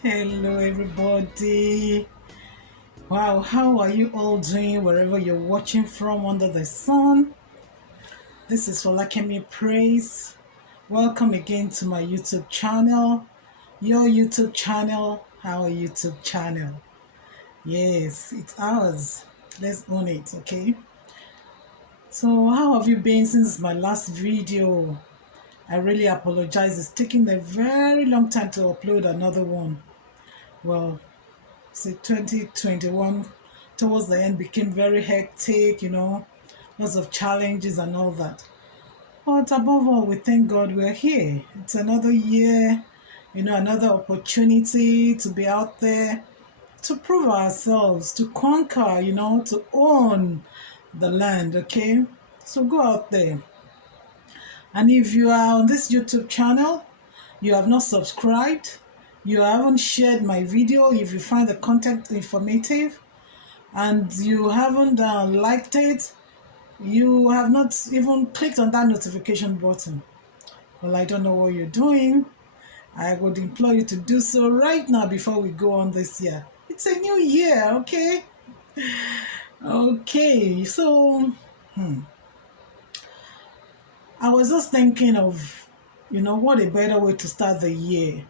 Hello, everybody. Wow, how are you all doing wherever you're watching from under the sun? This is Folakemi Praise. Welcome again to my YouTube channel, your YouTube channel, our YouTube channel. Yes, it's ours. Let's own it, okay? So, how have you been since my last video? I really apologize. It's taking a very long time to upload another one. Well, say 2021 towards the end became very hectic, lots of challenges and all that. But above all, we thank God we're here. It's another year, another opportunity to be out there, to prove ourselves, to conquer, to own the land, okay? So go out there. And if you are on this YouTube channel, you have not subscribed, you haven't shared my video, if you find the content informative, and you haven't liked it, you have not even clicked on that notification button. Well, I don't know what you're doing. I would implore you to do so right now before we go on this year. It's a new year, okay? Okay, so I was just thinking of, what a better way to start the year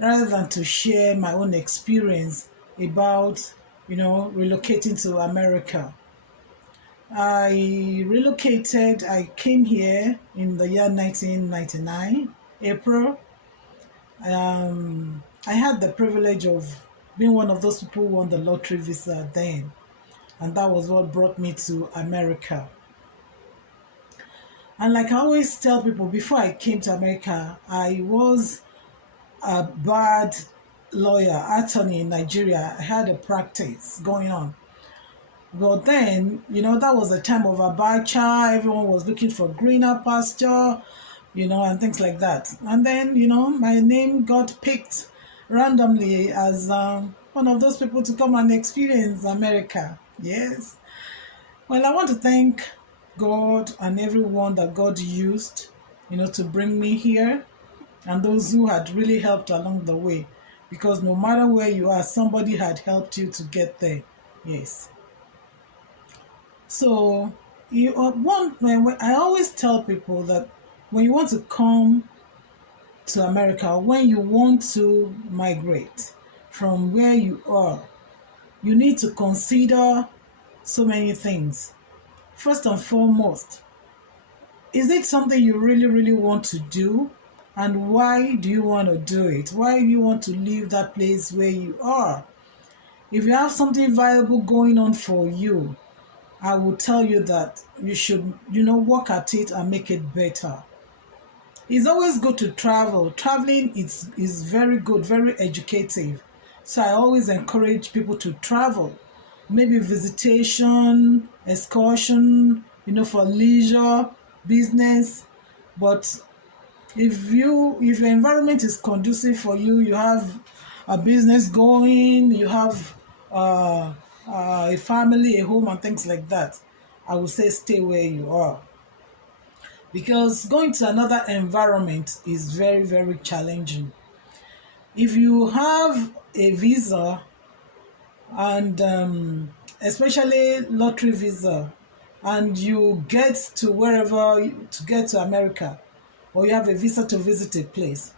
rather than to share my own experience about, relocating to America. I came here in the year 1999, April. I had the privilege of being one of those people who won the lottery visa then, and that was what brought me to America. And like I always tell people, before I came to America, I was a bad lawyer, attorney in Nigeria. I had a practice going on. But then, that was a time of Abacha. Everyone was looking for greener pasture, and things like that. And then, my name got picked randomly as one of those people to come and experience America. Yes. Well, I want to thank God and everyone that God used, to bring me here, and those who had really helped along the way. Because no matter where you are, somebody had helped you to get there. Yes. So I always tell people that when you want to come to America, when you want to migrate from where you are, you need to consider so many things. First and foremost, is it something you really, really want to do? And why do you want to do it? Why do you want to leave that place where you are? If you have something viable going on for you, I will tell you that you should, work at it and make it better. It's always good to travel. Traveling is very good, very educative. So I always encourage people to travel. Maybe visitation, excursion, for leisure, business. But if your environment is conducive for you, you have a business going, you have a family, a home, and things like that, I would say stay where you are. Because going to another environment is very, very challenging. If you have a visa, and especially lottery visa, and you get to to get to America, or you have a visa to visit a place,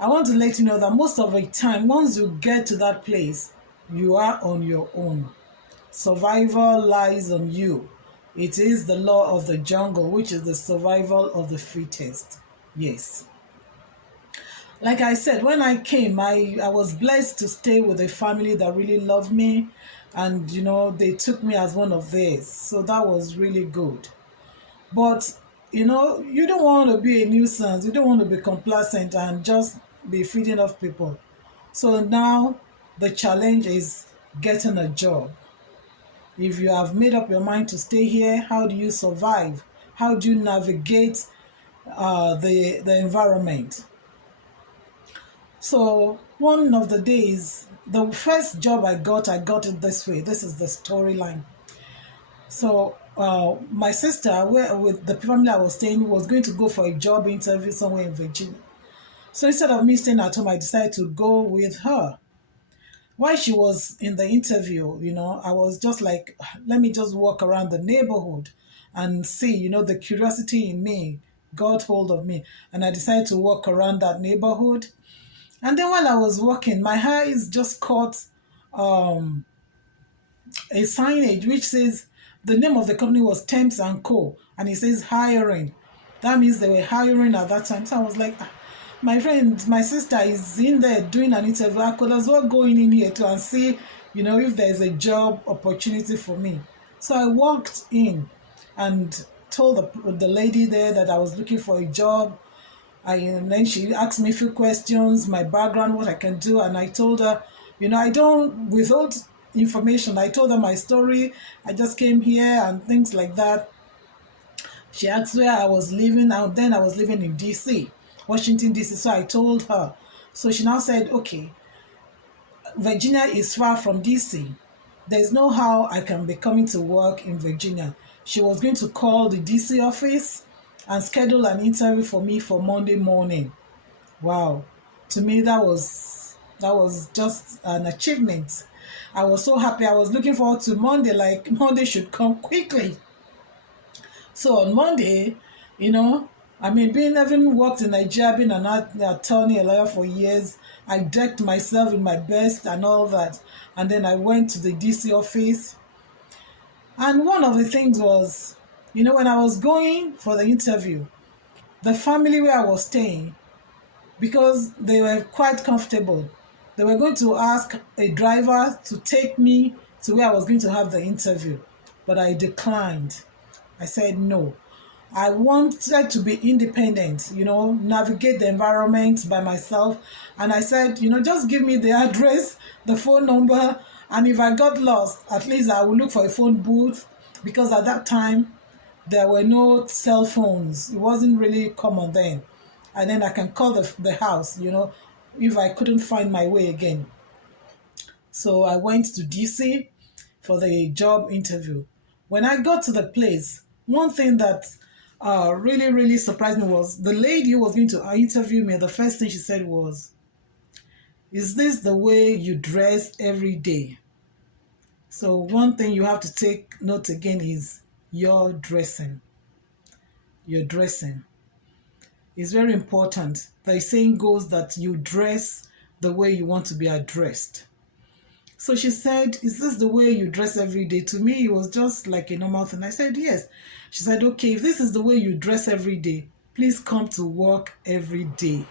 I want to let you know that most of the time, once you get to that place, you are on your own. Survival lies on you. It is the law of the jungle, which is the survival of the fittest. Yes. Like I said, when I came, I was blessed to stay with a family that really loved me, and they took me as one of theirs. So that was really good. But you don't want to be a nuisance, you don't want to be complacent and just be feeding off people. So now the challenge is getting a job. If you have made up your mind to stay here, how do you survive? How do you navigate the environment? So one of the days, the first job I got it this way. This is the storyline. So my sister, with the family I was staying, was going to go for a job interview somewhere in Virginia. So instead of me staying at home, I decided to go with her. While she was in the interview, I was just like, let me just walk around the neighborhood and see, the curiosity in me got hold of me. And I decided to walk around that neighborhood. And then while I was walking, my eyes just caught um, a signage which says the name of the company was Temps and Co. And it says hiring. That means they were hiring at that time. So I was like, "Ah, my friend, my sister is in there doing an interview. I could as well go in here to and see, if there's a job opportunity for me." So I walked in and told the lady there that I was looking for a job. And then she asked me a few questions, my background, what I can do, and I told her, I don't withhold information. I told her my story. I just came here and things like that. She asked where I was living. And then I was living in DC, Washington DC. So I told her. So she now said, okay, Virginia is far from DC. There's no how I can be coming to work in Virginia. She was going to call the DC office and schedule an interview for me for Monday morning. Wow. To me that was just an achievement. I was so happy. I was looking forward to Monday, like Monday should come quickly. So on Monday, being having worked in Nigeria, being an attorney, a lawyer for years, I decked myself in my best and all that. And then I went to the DC office. And one of the things was, when I was going for the interview, the family where I was staying, because they were quite comfortable, they were going to ask a driver to take me to where I was going to have the interview. But I declined. I said no. I wanted to be independent, navigate the environment by myself. And I said, just give me the address, the phone number, and if I got lost, at least I would look for a phone booth, because at that time, there were no cell phones. It wasn't really common then. And then I can call the house, if I couldn't find my way again. So I went to DC for the job interview. When I got to the place, one thing that really, really surprised me was the lady who was going to interview me. The first thing she said was, "Is this the way you dress every day?" So one thing you have to take note again is your dressing. Your dressing is very important. The saying goes that you dress the way you want to be addressed. So she said, "Is this the way you dress every day?" To me, it was just like a normal thing. I said, "Yes." She said, "Okay, if this is the way you dress every day, please come to work every day."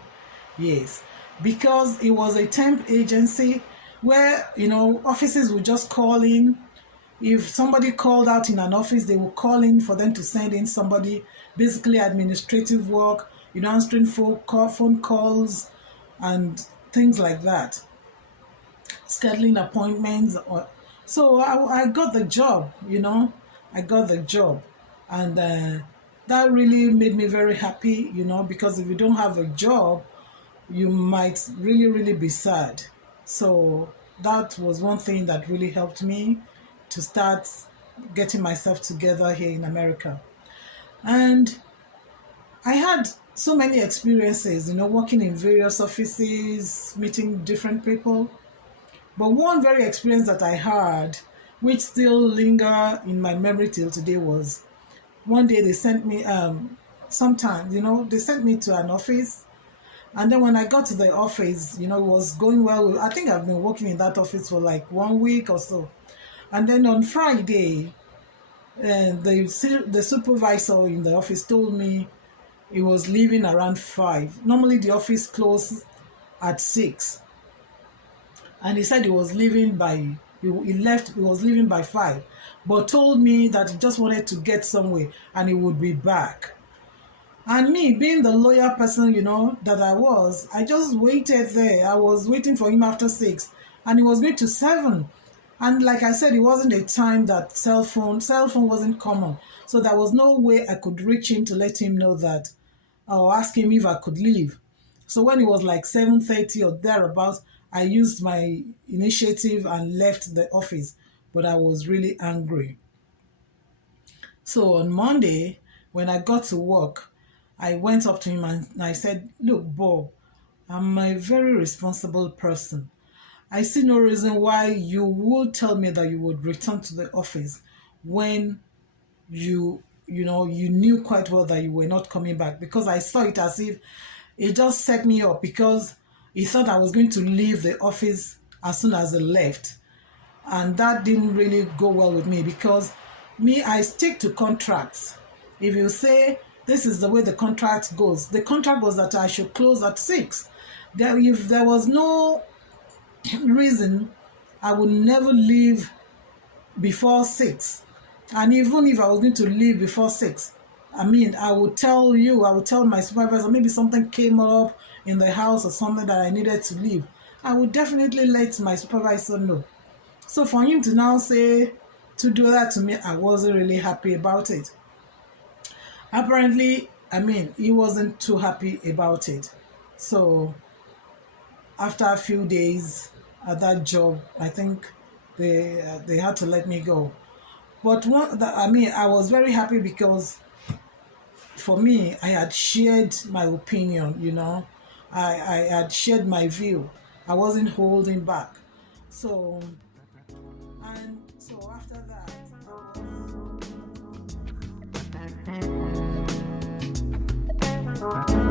Yes, because it was a temp agency where, offices would just call in. If somebody called out in an office, they would call in for them to send in somebody, basically administrative work, answering phone calls and things like that, scheduling appointments. So I got the job, I got the job. And that really made me very happy, because if you don't have a job, you might really, really be sad. So that was one thing that really helped me to start getting myself together here in America. And I had so many experiences, working in various offices, meeting different people. But one very experience that I had, which still linger in my memory till today, was one day they sent me, sometime, they sent me to an office. And then when I got to the office, it was going well. I think I've been working in that office for like 1 week or so. And then on Friday, the supervisor in the office told me he was leaving around 5. Normally the office closed at 6. And he said he was leaving by, he was leaving by 5. But told me that he just wanted to get somewhere and he would be back. And me, being the loyal person, that I just waited there. I was waiting for him after 6, and he was going to 7. And like I said, it wasn't a time that cell phone wasn't common. So there was no way I could reach him to let him know that, or ask him if I could leave. So when it was like 7:30 or thereabouts, I used my initiative and left the office. But I was really angry. So on Monday, when I got to work, I went up to him and I said, "Look, Bob, I'm a very responsible person. I see no reason why you would tell me that you would return to the office when you knew quite well that you were not coming back, because I saw it as if it just set me up, because he thought I was going to leave the office as soon as I left. And that didn't really go well with me, because me, I stick to contracts. If you say this is the way the contract goes that I should close at 6. If there was no reason, I would never leave before 6. And even if I was going to leave before 6, I would tell you, I would tell my supervisor, maybe something came up in the house or something that I needed to leave. I would definitely let my supervisor know. So for him to now say, to do that to me, I wasn't really happy about it. Apparently, he wasn't too happy about it. So after a few days at that job, I think they had to let me go. But I was very happy, because for me, I had shared my opinion. I had shared my view. I wasn't holding back. So after that, I was